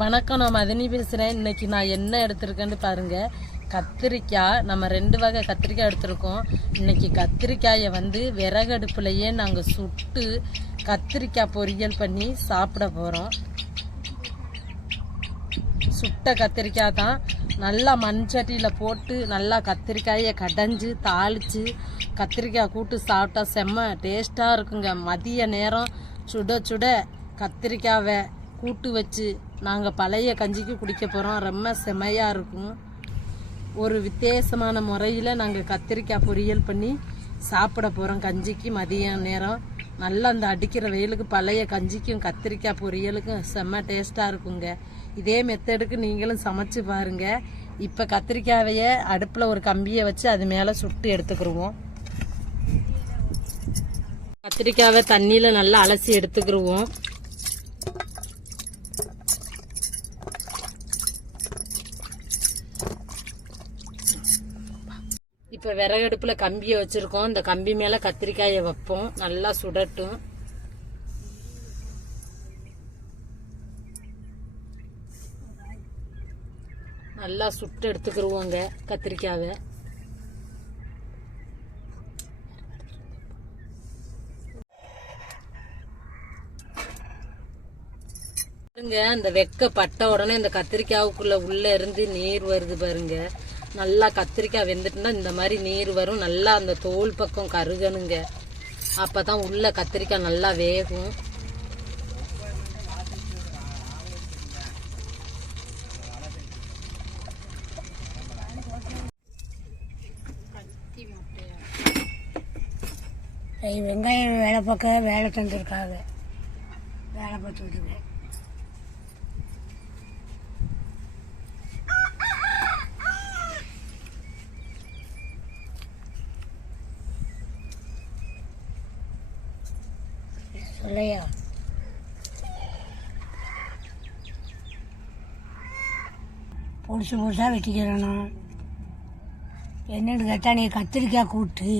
வணக்கம் நான் மதினி பேசுகிறேன் இன்னைக்கு நான் என்ன எடுத்திருக்கேன்னு பாருங்கள் கத்திரிக்காய் நம்ம ரெண்டு வகை கத்திரிக்காய் எடுத்திருக்கோம். இன்றைக்கி கத்திரிக்காயை வந்து விறகடுப்புலையே நாங்கள் சுட்டு கத்திரிக்காய் பொரியல் பண்ணி சாப்பிட போகிறோம் சுட்ட கத்திரிக்காய் தான். நல்லா மண் சட்டியில் போட்டு நல்லா கத்திரிக்காயை கடைஞ்சி தாளித்து கத்திரிக்காய் கூட்டு சாப்பிட்டா செம்ம டேஸ்ட்டாக இருக்குங்க. மதிய நேரம் சுட சுட கத்திரிக்காவை கூட்டு வச்சு நாங்கள் பழைய கஞ்சிக்கு குடிக்க போகிறோம் ரொம்ப செமையாக இருக்கும். ஒரு வித்தியாசமான முறையில் நாங்கள் கத்திரிக்காய் பொரியல் பண்ணி சாப்பிட போகிறோம் கஞ்சிக்கு மதிய நேரம். நல்லா அந்த அடிக்கிற வெயிலுக்கு பழைய கஞ்சிக்கும் கத்திரிக்காய் பொரியலுக்கும் செம்ம டேஸ்ட்டாக இருக்குங்க. இதே மெத்தடுக்கு நீங்களும் சமைச்சு பாருங்க. இப்போ கத்திரிக்காவையே அடுப்பில் ஒரு கம்பியை வச்சு அது மேலே சுட்டு எடுத்துக்கிருவோம். கத்திரிக்காவை தண்ணியில் நல்லா அலசி எடுத்துக்கிடுவோம் இப்போ விறகடுப்பில் கம்பியை வச்சுருக்கோம். இந்த கம்பி மேலே கத்திரிக்காயை வைப்போம். நல்லா சுடட்டும். நல்லா சுட்டு எடுத்துக்கிருவோங்க கத்திரிக்காவை. பாருங்க அந்த வெக்க பட்ட உடனே இந்த கத்திரிக்காவுக்குள்ள உள்ள இருந்து நீர் வருது பாருங்க. நல்லா கத்திரிக்காய் வெந்துட்டுனா இந்த மாதிரி நீர் வரும். நல்லா அந்த தோல் பக்கம் கருகணுங்க. அப்போ தான் உள்ள கத்திரிக்காய் நல்லா வேகும். வெங்காயம் வேலை பார்க்க வேலை தந்திருக்காங்க. வேலை பார்த்துக்கிட்டு இருக்கேன் சொல்லையா பொடிசு பொடிசாக என்னென்னு என்னன்னு கேட்டால் நீ கத்திரிக்காய் கூட்டு.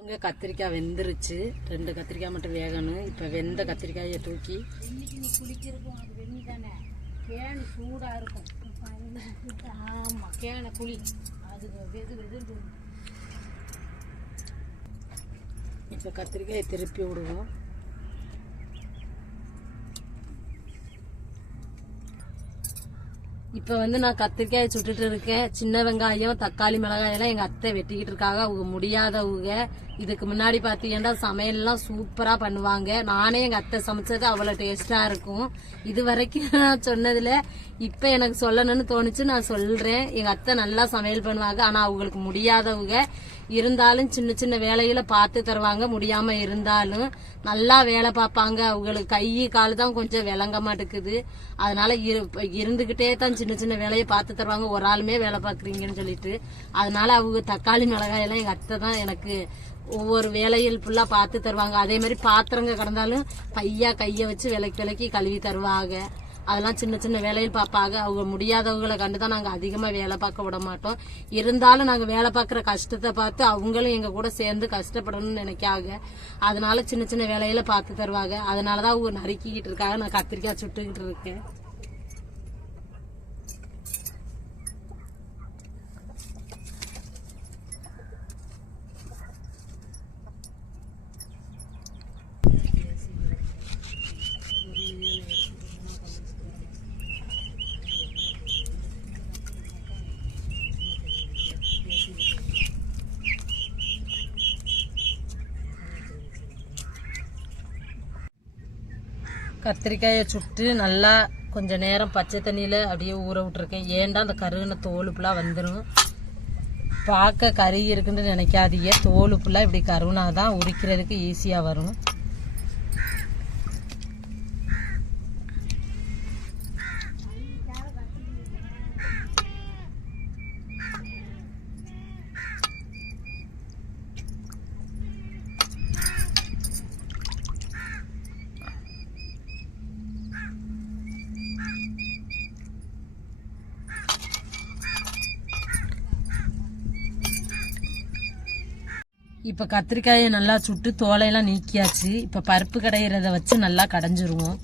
பாருங்க கத்திரிக்காய் வெந்துருச்சு. ரெண்டு கத்திரிக்காய் மட்டும் வேகணும். இப்போ வெந்த கத்திரிக்காயை தூக்கி. இன்னைக்கு நீ குளிக்கிறதுக்கும் அது வெண்ணி தானே கேன் சூடாக இருக்கும். ஆமாம் கேனை குளி அது வெது வெது இப்போ கத்திரிக்காயை திருப்பி விடுவோம். இப்போ வந்து நான் கத்திரிக்காயை சுட்டுட்டு இருக்கேன். சின்ன வெங்காயம் தக்காளி மிளகாய் எல்லாம் எங்க அத்தை வெட்டிக்கிட்டு இருக்காங்க. அவங்க முடியாதவங்க. இதுக்கு முன்னாடி பாத்தீங்கன்னா சமையல்லாம் சூப்பரா பண்ணுவாங்க. நானே எங்க அத்தை சமைச்சது அவ்வளவு டேஸ்டா இருக்கும். இது வரைக்கும் நான் சொன்னதுல இப்ப எனக்கு சொல்லணும்னு தோணுச்சு. நான் சொல்றேன். எங்க அத்தை நல்லா சமையல் பண்ணுவாங்க. ஆனா அவங்களுக்கு முடியாதவங்க. இருந்தாலும் சின்ன சின்ன வேலைகளை பார்த்து தருவாங்க. முடியாம இருந்தாலும் நல்லா வேலை பார்ப்பாங்க அவங்களுக்கு. கை கால் தான் கொஞ்சம் விளங்க மாட்டேங்குது அதனால இரு- இருந்துகிட்டே தான் சின்ன சின்ன வேலையை பார்த்து தருவாங்க. ஒரு ஆளுமே வேலை பார்க்குறீங்கன்னு சொல்லிட்டு. அதனால அவங்க தக்காளி மிளகாய் எல்லாம் எங்க அத்தை தான் எனக்கு ஒவ்வொரு வேலையில் ஃபுல்லா பார்த்து தருவாங்க. அதே மாதிரி பாத்திரங்க கிடந்தாலும் பையா கையை வச்சு விலக்கி விலக்கி கழுவி தருவாங்க. அதெல்லாம் சின்ன சின்ன வேலையில் பார்ப்பாங்க. அவங்க முடியாதவங்களை கண்டு தான் நாங்கள் அதிகமாக வேலை பார்க்க விட மாட்டோம். இருந்தாலும் நாங்கள் வேலை பார்க்குற கஷ்டத்தை பார்த்து அவங்களும் எங்கள் கூட சேர்ந்து கஷ்டப்படணும்னு நினைக்காங்க. அதனால சின்ன சின்ன வேலையில பார்த்து தருவாங்க. அதனால தான் அவங்க நறுக்கிக்கிட்டு இருக்காங்க. நான் கத்திரிக்காய் சுட்டுக்கிட்டு இருக்கேன். கத்திரிக்காயை சுட்டு நல்லா கொஞ்சம் நேரம் பச்சை தண்ணியில் அப்படியே ஊற விட்டுருக்கேன். ஏன்டா அந்த கருகின தோலுப்புலாம் வந்துடும் பார்க்க கறி இருக்குன்னு நினைக்காதீங்க. தோலுப்புலாம் இப்படி கருணாதான் உரிக்கிறதுக்கு ஈஸியாக வரும். இப்போ கத்திரிக்காயை நல்லா சுட்டு தோலையெல்லாம் நீக்கியாச்சு. இப்போ பருப்பு கடையிறத வச்சு நல்லா கடைஞ்சிருவோம்.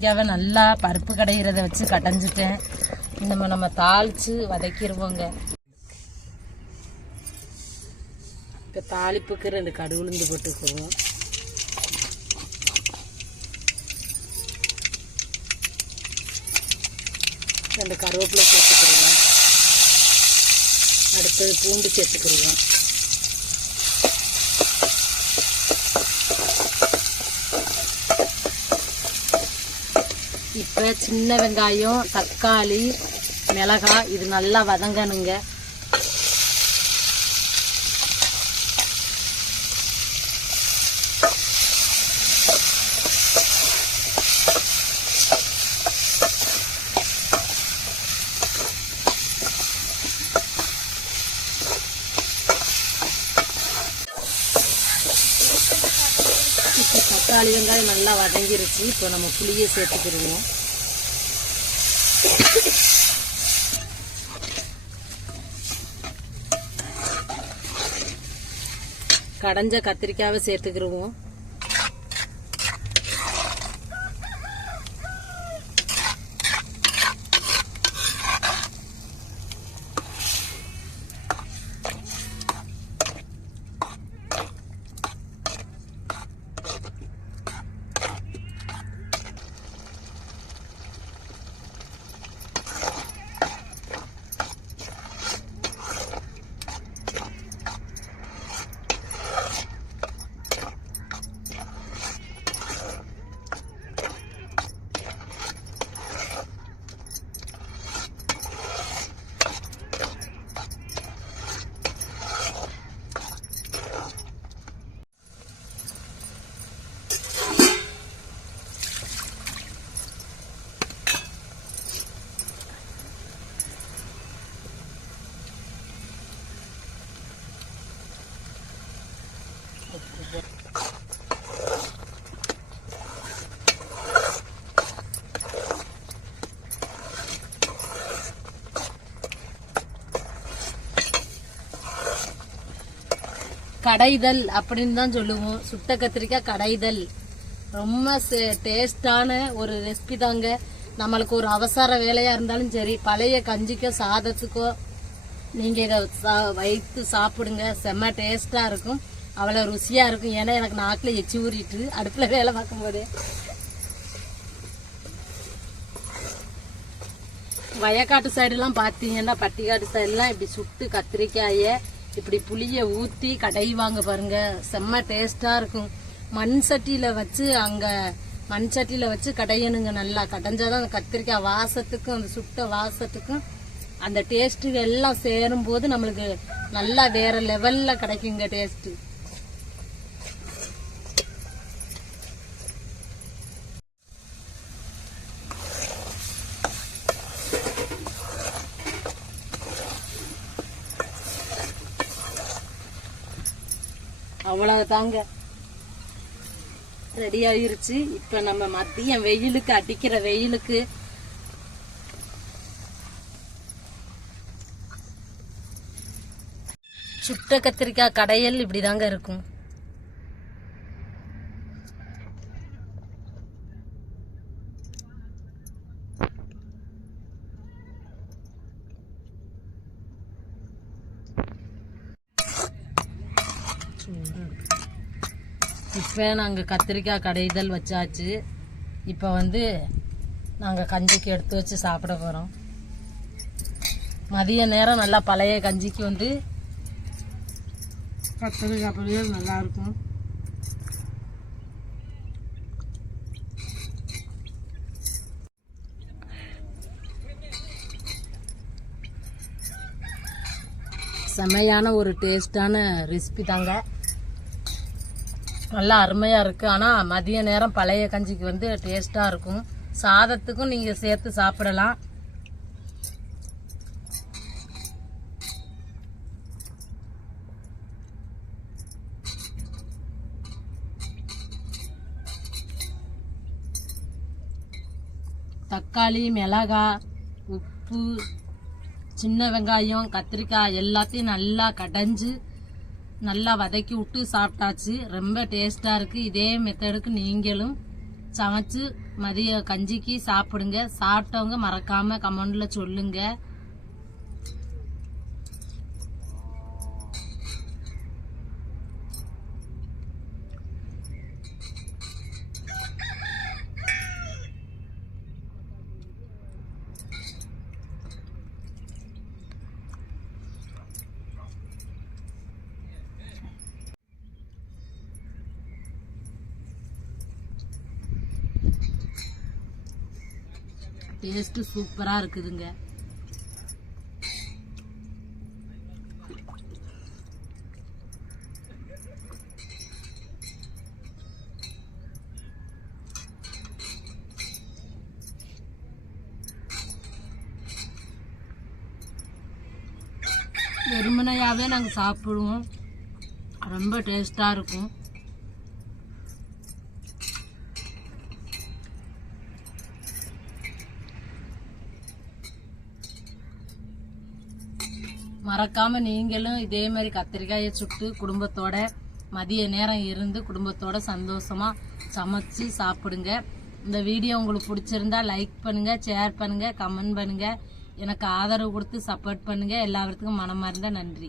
கத்திரிக்காவை நல்லா பருப்பு கடையிறத வச்சு கடைஞ்சிட்டேன். நம்ம நம்ம தாளிச்சு வதக்கிடுவோங்க இப்போ தாளிப்புக்கு ரெண்டு கடுகுளுந்து போட்டுக்குவோம். ரெண்டு கருவேப்பிலை சேர்த்துக்கிடுவோம் அடுத்தது பூண்டு சேர்த்துக்கிடுவோம் இப்போ சின்ன வெங்காயம் தக்காளி மிளகாய் இது நல்லா வதங்கணுங்க இப்போ தக்காளி வெங்காயம் நல்லா வதங்கிருச்சு. இப்போ நம்ம புளியை சேர்த்துக்கிடுவோம். கடைஞ்ச கத்திரிக்காவை சேர்த்துக்கிடுவோம். கடைதல் அப்படின்னு தான் சொல்லுவோம். சுட்ட கத்திரிக்காய் கடைதல். ரொம்ப டேஸ்டான ஒரு ரெசிபி தாங்க. நம்மளுக்கு ஒரு அவசர வேலையாக இருந்தாலும் சரி பழைய கஞ்சிக்கோ சாதத்துக்கோ நீங்கள் இதை சா- வைத்து சாப்பிடுங்க. செம்ம டேஸ்ட்டாக இருக்கும். அவ்வளோ ருசியாக இருக்கும். ஏன்னா எனக்கு நாக்கில் எச்சி ஊறிட்டு அடுப்பில் வேலை பார்க்கும்போது. வயக்காட்டு சைடுலாம் பார்த்தீங்கன்னா பட்டிக்காட்டு சைடுலாம் இப்படி சுட்டு கத்திரிக்காயை இப்படி புளியை ஊற்றி கடைவாங்க பாருங்க. செம்ம டேஸ்ட்டாக இருக்கும். மண் சட்டியில் வச்சு அங்கே மண் சட்டியில் வச்சு கடையணுங்க நல்லா. கடைஞ்சாதான் அந்த கத்திரிக்காய் வாசத்துக்கும் அந்த சுட்ட வாசத்துக்கும் அந்த டேஸ்ட்டு எல்லாம் சேரும் போது நம்மளுக்கு நல்லா வேறு லெவலில் கிடைக்குங்க டேஸ்ட்டு அவ்வளவுதாங்க ரெடி ஆயிருச்சு. இப்ப நம்ம மதியம் வெயிலுக்கு அடிக்கிற வெயிலுக்கு. சுட்ட கத்திரிக்காய் கடையல் இப்படிதாங்க இருக்கும். இப்போ நாங்கள் கத்திரிக்காய் கடைதல் வச்சாச்சு. இப்போ வந்து நாங்கள் கஞ்சிக்கு எடுத்து வச்சு சாப்பிட போகிறோம் மதிய நேரம் நல்லா பழைய கஞ்சிக்கு வந்து கத்திரிக்காய் பொரியல் நல்லாயிருக்கும் செமையான ஒரு டேஸ்டான ரெசிபி தாங்க. நல்லா அருமையாக இருக்குது ஆனால் மதிய நேரம் பழைய கஞ்சிக்கு வந்து டேஸ்ட்டாக இருக்கும். சாதத்துக்கும் நீங்கள் சேர்த்து சாப்பிடலாம். தக்காளி மிளகாய் உப்பு சின்ன வெங்காயம் கத்திரிக்காய் எல்லாத்தையும் நல்லா கடைஞ்சு நல்லா வதக்கி விட்டு சாப்பிட்டாச்சு. ரொம்ப டேஸ்ட்டாக இருக்குது இதே மெத்தடுக்கு நீங்களும் சமைச்சு மதிய கஞ்சிக்கு சாப்பிடுங்க. சாப்பிட்டவங்க மறக்காமல் கமெண்டில் சொல்லுங்கள் டேஸ்ட்டு சூப்பராக இருக்குதுங்க. வெறுமனையாகவே நாங்கள் சாப்பிடுவோம். ரொம்ப டேஸ்ட்டாக இருக்கும். மறக்காம நீங்களும் இதே மாதிரி கத்திரிக்காயை சுட்டு குடும்பத்தோட மதிய நேரம் இருந்து குடும்பத்தோட சந்தோஷமா சமைச்சு சாப்பிடுங்க. இந்த வீடியோ உங்களுக்கு பிடிச்சிருந்தா லைக் பண்ணுங்க ஷேர் பண்ணுங்க கமெண்ட் பண்ணுங்க. எனக்கு ஆதரவு கொடுத்து சப்போர்ட் பண்ணுங்க. எல்லாத்துக்கும் மனமார்ந்த நன்றி.